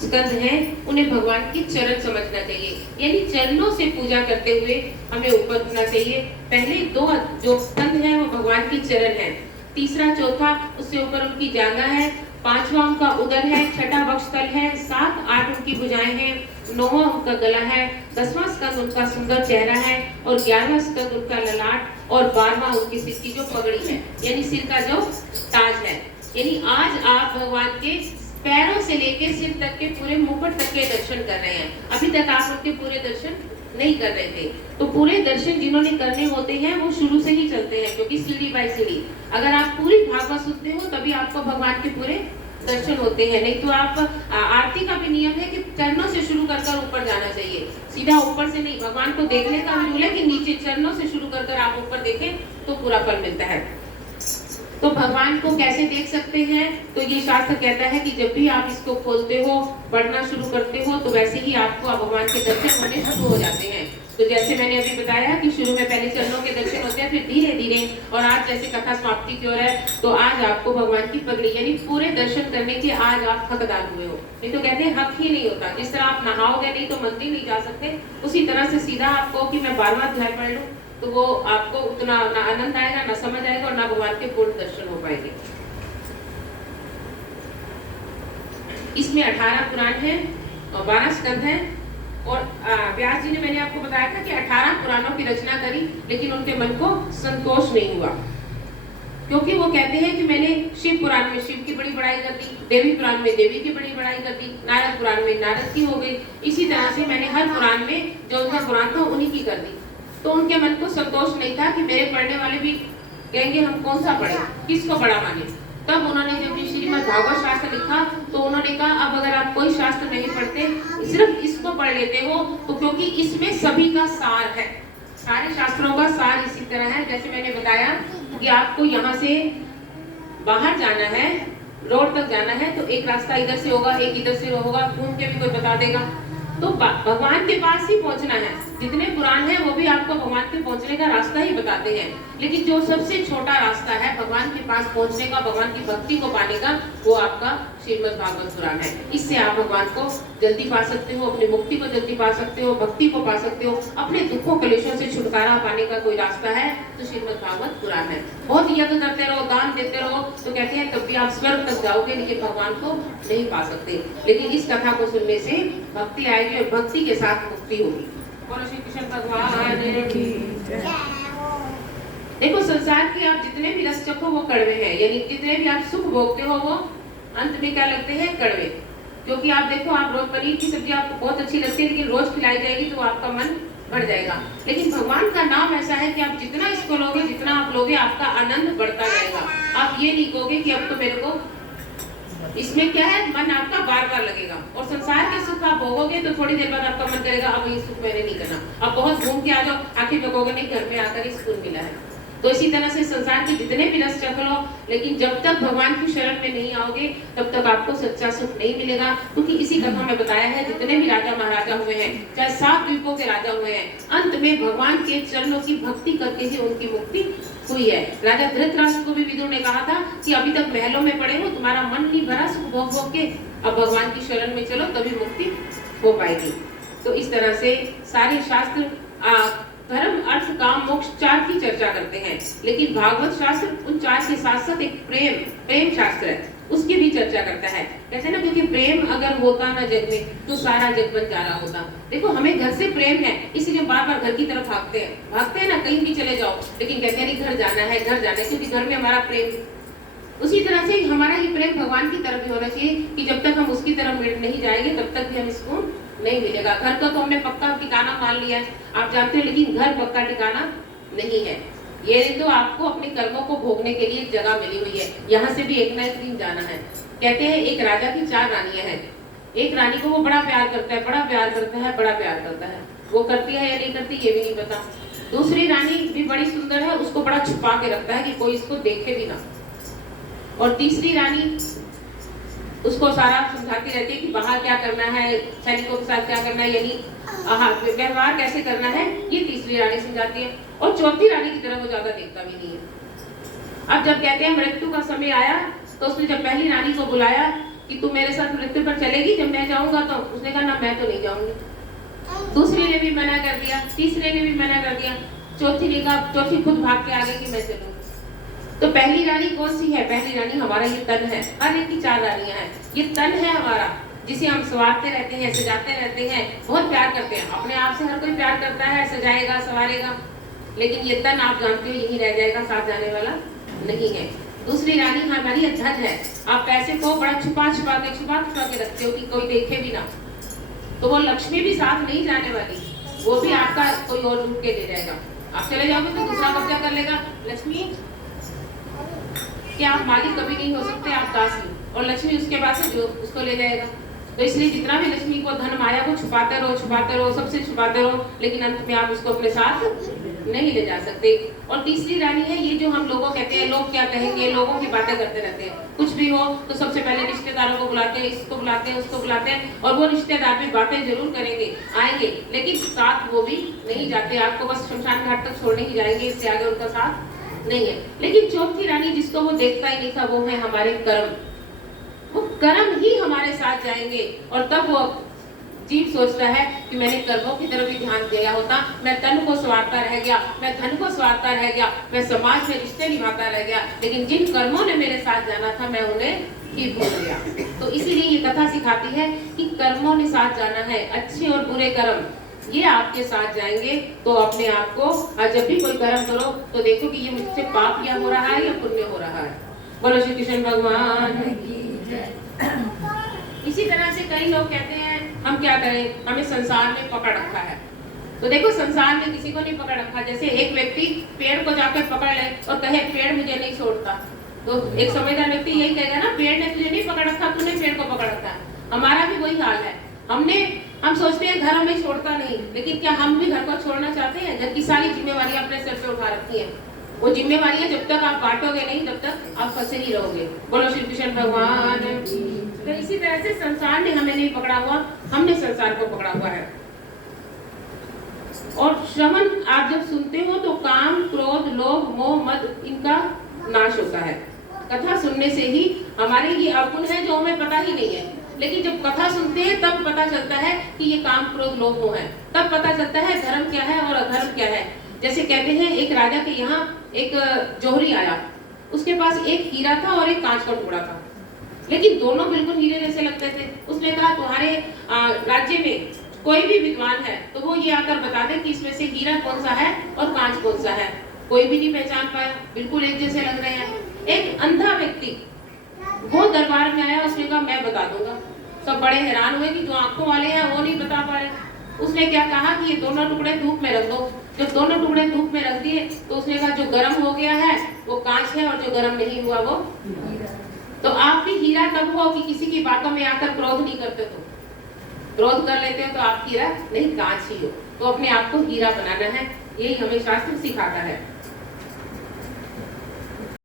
स्कंद हैं उन्हें भगवान के चरण समझना चाहिए, यानी चरणों से पूजा करते हुए हमें ऊपर उठना चाहिए। पहले दो जो स्कंद हैं वो भगवान की चरण है, तीसरा चौथा उससे ऊपर उनकी जांघा है, पांचवा उनका उदर है, छठा वक्षस्थल है, सात आठ उनकी भुजाएं हैं, नौवां उनका गला है, 10वां स्कंद उनका सुंदर चेहरा है और 11वां स्कंद उनका ललाट और 12वां उनकी सिर की जो पगड़ी है, यानी सिर का जो ताज है। यानी आज आप भगवान के पैरों से लेके सिर तक के पूरे मुकुट तक के दर्शन कर रहे हैं। अभी तक आप उनके पूरे दर्शन नहीं कर रहे थे, तो पूरे दर्शन जिन्होंने करने होते हैं वो शुरू से ही चलते हैं, क्योंकि सीढ़ी बाय सीढ़ी अगर आप पूरी भागवत सुनते हो तभी आपको भगवान के पूरे दर्शन होते हैं। नहीं तो आप आरती का भी नियम है कि चरणों से शुरू कर ऊपर जाना चाहिए, सीधा ऊपर से नहीं। भगवान को देखने का भी रूल है कि नीचे चरणों से शुरू कर आप ऊपर देखें तो पूरा फल मिलता है। तो भगवान को कैसे देख सकते हैं, तो ये शास्त्र कहता है कि जब भी आप इसको खोलते हो, पढ़ना शुरू करते हो, तो वैसे ही आपको भगवान के दर्शन होने शुरू हो जाते हैं। तो जैसे मैंने अभी बताया कि शुरू में पहले चरणों के दर्शन होते हैं, फिर धीरे धीरे, और आज जैसे कथा समाप्ति की ओर है, तो आज आपको भगवान की पगड़ी यानी पूरे दर्शन करने के आज आप हकदार हुए हो। नहीं तो कहते हैं हक ही नहीं होता। जिस तरह आप नहाओगे नहीं तो मंदिर नहीं जा सकते, उसी तरह से सीधा आपको कि मैं 12वां अध्याय पढ़ लूं, तो वो आपको उतना ना आनंद आएगा, ना समझ आएगा और ना भगवान के पूर्ण दर्शन हो पाएंगे। इसमें 18 पुराण हैं और 12 स्कंद हैं। और व्यास जी ने, मैंने आपको बताया था कि 18 पुराणों की रचना करी, लेकिन उनके मन को संतोष नहीं हुआ, क्योंकि वो कहते हैं कि मैंने शिव पुराण में शिव की बड़ी बड़ाई कर दी, देवी पुराण में देवी की बड़ी बड़ाई कर दी, नारद पुराण में नारद की हो गई, इसी तरह से मैंने हर पुराण में जो उनका पुराण था उन्हीं की कर दी। तो उनके मन को संतोष नहीं था कि मेरे पढ़ने वाले भी कहेंगे हम कौन सा पढ़े, किसको बड़ा माने। तब उन्होंने जब श्रीमद् भागवत शास्त्र लिखा, तो उन्होंने कहा अब अगर आप कोई शास्त्र नहीं पढ़ते, सिर्फ इसको पढ़ लेते हो, तो क्योंकि इसमें सभी का सार है, सारे शास्त्रों का सार इसी तरह है। जैसे मैंने बताया कि आपको यहाँ से बाहर जाना है, रोड तक जाना है, तो एक रास्ता इधर से होगा, एक इधर से होगा, घूम के भी कोई बता देगा। तो भगवान के पास ही पहुंचना है। जितने पुराण हैं वो भी आपको भगवान के पहुंचने का रास्ता ही बताते हैं, लेकिन जो सबसे छोटा रास्ता है भगवान के पास पहुंचने का, भगवान की भक्ति को पाने का, वो आपका श्रीमद् भागवत पुराण है। इससे आप भगवान को जल्दी पा सकते हो, अपनी मुक्ति को जल्दी पा सकते हो, भक्ति को पा सकते हो। अपने दुखों कलेशों से छुटकारा पाने का कोई रास्ता है तो श्रीमद् भागवत पुराण है। बहुत यज्ञ करते रहो, दान देते रहो, तो कहते हैं तब भी आप स्वर्ग तक जाओगे, लेकिन भगवान को नहीं पा सकते। लेकिन इस कथा को सुनने से भक्ति आएगी और भक्ति के साथ मुक्ति होगी। बोलो श्री कृष्ण भगवान की। देखो, संसार के आप जितने भी रस चखो वो कड़वे हैं, यानी जितने भी आप सुख भोगते हो वो अंत में क्या लगते हैं, कड़वे। क्योंकि आप देखो, आप रोज पनीर की सब्जी आपको बहुत अच्छी लगती है, लेकिन रोज खिलाई जाएगी तो आपका मन बढ़ जाएगा। लेकिन भगवान का नाम ऐसा है कि आप जितना इसको लोगे, जितना आप लोगे, आपका आनंद बढ़ता जाएगा। आप ये नहीं कहोगे कि अब तो मेरे को, इसमें क्या है, मन आपका बार बार लगेगा। और संसार के सुख आप भोगोगे तो थोड़ी देर बाद आपका मन करेगा अब ये सुख मैंने नहीं करना, अब बहुत घूम के आ जाओ, आखिर में कहोगे नहीं, घर में आकर ही सुकून मिला है। तो इसी तरह से संसार के जितने भी रस चख लो, लेकिन जब तक भगवान की शरण में नहीं आओगे तब तक आपको सच्चा सुख नहीं मिलेगा। क्योंकि इसी कथा में बताया है, जितने भी राजा महाराजा हुए हैं, चाहे 7 द्वीपों के राजा हुए हैं, अंत में भगवान के चरणों की भक्ति करके ही उनकी मुक्ति हुई है। राजा धृतराष्ट्र को भी विदुर ने कहा था कि अभी तक महलों में पड़े हो, तुम्हारा मन नहीं भरा सुख भोग भोग के, अब भगवान की शरण में चलो तभी मुक्ति हो पाएगी। तो इस तरह से सारे शास्त्र धर्म, अर्थ, काम, मोक्ष 4 की चर्चा करते हैं, लेकिन भागवत शास्त्र उन 4 के साथ साथ एक प्रेम शास्त्र है, उसकी भी चर्चा करता है। कहते हैं ना, क्योंकि प्रेम अगर होता ना जग में तो सारा जग बन जा रहा होता। देखो, हमें घर से प्रेम है, इसलिए बार बार घर की तरफ भागते हैं ना, कहीं भी चले जाओ, लेकिन कहते हैं नहीं घर जाना है, घर जाना है, क्योंकि घर में हमारा प्रेम। उसी तरह से हमारा ही प्रेम भगवान की तरफ भी होना चाहिए कि जब तक हम उसकी तरफ नहीं जाएंगे तब तक भी हम इसको नहीं मिलेगा। घर का तो हमने पक्का ठिकाना मान लिया है, आप जानते हैं, लेकिन घर पक्का ठिकाना नहीं है। ये तो आपको अपने कर्मों को भोगने के लिए एक जगह मिली हुई है, यहाँ से भी एक ना एक दिन जाना है। कहते हैं एक राजा की 4 रानियां हैं, एक रानी को वो बड़ा प्यार करता है, बड़ा प्यार करता है, बड़ा प्यार करता है, वो करती है या नहीं करती ये भी नहीं पता। दूसरी रानी भी बड़ी सुंदर है, उसको बड़ा छुपा के रखता है कि कोई इसको देखे भी ना। और तीसरी रानी उसको सारा समझाती रहती है कि बाहर क्या करना है, सैनिकों के साथ क्या करना है, यानी व्यवहार कैसे करना है, ये तीसरी रानी समझाती है। और चौथी रानी की तरफ वो ज्यादा देखता भी नहीं है। अब जब कहते हैं मृत्यु का समय आया, तो उसने जब पहली रानी को बुलाया कि तू मेरे साथ मृत्यु पर चलेगी जब मैं जाऊंगा तो? उसने कहा ना, मैं तो नहीं जाऊंगी। दूसरे ने भी मना कर दिया, तीसरे ने भी मना कर दिया, चौथी ने कहा, चौथी खुद भाग के आ गई कि मैं चलूंगी। तो पहली रानी कौन सी है? पहली रानी हमारा ये तन है। हर एक की 4 रानियां हैं। ये तन है हमारा, जिसे हम संवारते रहते हैं, सजाते रहते हैं, बहुत प्यार करते हैं। अपने आप से हर कोई प्यार करता है, सजाएगा, संवारेगा, लेकिन ये तन आप जानते हो यही रह जाएगा, साथ जाने वाला नहीं है। दूसरी रानी हमारी धन है। आप पैसे को बड़ा छुपा के रखते हो कि कोई देखे भी ना, तो वो लक्ष्मी भी साथ नहीं जाने वाली, वो भी आपका कोई और लूट के ले जाएगा। आप चले जाओगे तो दूसरा कब्जा कर लेगा। लक्ष्मी क्या आप मालिक कभी नहीं हो सकते, आप दासी, और लक्ष्मी उसके पास है जो उसको ले जाएगा। तो इसलिए जितना भी लक्ष्मी को, धन माया को छुपाते रहो, सबसे छुपाते रहो, लेकिन अंत में आप उसको अपने साथ नहीं ले जा सकते। और तीसरी रानी है ये जो हम लोगों कहते हैं, लोग क्या कहेंगे, लोगों की बातें करते रहते हैं। कुछ भी हो तो सबसे पहले रिश्तेदारों को बुलाते हैं, इसको बुलाते हैं, उसको बुलाते हैं, और वो रिश्तेदार भी बातें जरूर करेंगे, आएंगे, लेकिन साथ वो भी नहीं जाते। आपको बस शमशान घाट तक छोड़ने ही जाएंगे, इससे आगे उनका साथ नहीं है। लेकिन चौथी रानी जिसको वो देखता ही नहीं था, वो है हमारे कर्म। वो कर्म ही हमारे साथ जाएंगे, और तब वो जीव सोचता है कि मैंने कर्मों की तरफ भी ध्यान दिया होता, मैं तन को स्वारता रह गया, मैं धन को स्वारता रह गया, मैं समाज में रिश्ते निभाता रह गया, लेकिन जिन कर्मों ने मेरे साथ जाना था मैं उन्हें ही भूल गया। तो इसीलिए ये कथा सिखाती है कि कर्मों ने साथ जाना है, अच्छे और बुरे कर्म ये आपके साथ जाएंगे। तो अपने आप को जब भी कोई कर्म करो तो देखो कि ये मुझसे पाप या हो रहा है या पुण्य हो रहा है। बोलो श्री कृष्ण भगवान की जय। इसी तरह से कई लोग कहते हैं हम क्या करें, हमें संसार ने पकड़ रखा है। तो देखो संसार ने किसी को नहीं पकड़ रखा। जैसे एक व्यक्ति पेड़ को जाकर पकड़ ले और कहे पेड़ मुझे नहीं छोड़ता, तो एक समझदार व्यक्ति यही कहेगा ना, पेड़ ने तुझे नहीं पकड़ रखा, तूने पेड़ को पकड़ रखा। हमारा भी वही हाल है। हम सोचते हैं घर हमें छोड़ता नहीं, लेकिन क्या हम भी घर को छोड़ना चाहते हैं? घर की सारी जिम्मेवारी अपने सिर पे उठा रखी है। वो जिम्मेवारियां जब तक आप बांटोगे नहीं, तब तक आप फंसे ही रहोगे। बोलो श्री कृष्ण भगवान। तो इसी तरह से संसार ने हमें नहीं पकड़ा हुआ, हमने संसार को पकड़ा हुआ है। और श्रवण आप जब सुनते हो तो काम, क्रोध, लोभ, मोह, मद इनका नाश होता है। कथा सुनने से ही हमारे ये अवगुण है जो हमें पता ही नहीं है, लेकिन जब कथा सुनते हैं तब पता चलता है कि ये काम, क्रोध, लोभ, मोह है। तब पता चलता है धर्म क्या है और अधर्म क्या है। जैसे कहते हैं एक राजा के यहाँ एक जौहरी आया, उसके पास एक हीरा था और एक कांच का टुकड़ा था, लेकिन दोनों बिल्कुल हीरे जैसे लगते थे। उसने कहा तुम्हारे राज्य में कोई भी विद्वान है तो वो ये आकर बता दे कि इसमें से हीरा कौन सा है और कांच कौन सा है। कोई भी नहीं पहचान पाया, बिल्कुल एक जैसे लग रहे हैं। एक अंधा व्यक्ति वो दरबार में आया, उसने कहा मैं बता दूंगा। सब बड़े हैरान हुए कि जो आंखों वाले हैं वो नहीं बता पा रहे। उसने क्या कहा कि ये दोनों टुकड़े धूप में रख दो। जब दोनों टुकड़े धूप में रख दिए तो उसने कहा जो गर्म हो गया है वो कांच है और जो गर्म नहीं हुआ वो हीरा। तो आप भी हीरा तब हो कि किसी की बातों में आकर क्रोध नहीं करते। तो क्रोध कर लेते हो तो आप हीरा नहीं, कांच ही हो। तो अपने आप को हीरा बनाना है, यही हमें शास्त्र सिखाता है।